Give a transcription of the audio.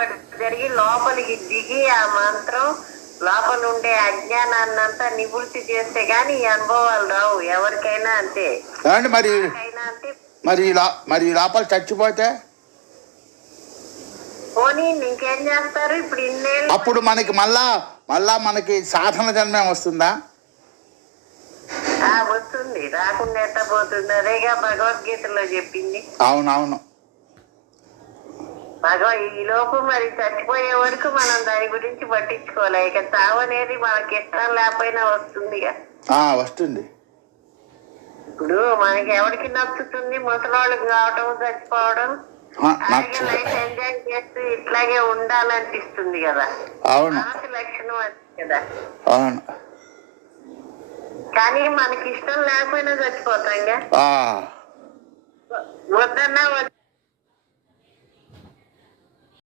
పొరపాటు జరిగి లోపలికి దిగి ఆ మంత్రం లోపల ఉండే అజ్ఞానాన్నంతా నివృత్తి చేస్తే గాని ఈ అనుభవాలు రావు. ఎవరికైనా అంతే. మరి అంతే. మరి లోపల చచ్చిపోతే పోనీ ఇంకేం చేస్తారు ఇప్పుడు ఇన్నేళ్ళు? అప్పుడు మనకి మళ్ళా మనకి సాధన జన్మే వస్తుందా? వస్తుంది. రాకుండా ఎట్ట పోతుంది? అదేగా భగవద్గీతలో చెప్పింది. అవునవును. ఈ లోపు మరి చచ్చిపోయే వరకు మనం దాని గురించి పట్టించుకోలే. ఇక చావు అనేది మనకి ఇష్టం లేకపోయినా వస్తుందిగా. వస్తుంది. ఇప్పుడు మనకి ఎవరికి నచ్చుతుంది? ముసలోళ్ళకి కావటం, చచ్చిపోవడం, లైఫ్ ఎంజాయ్ చేస్తూ ఇట్లాగే ఉండాలనిపిస్తుంది కదా. అవును. లక్షణం అది కదా. అవును. కానీ మనకి ఇష్టం లేకపోయినా చచ్చిపోతాంగా. వద్దన్నా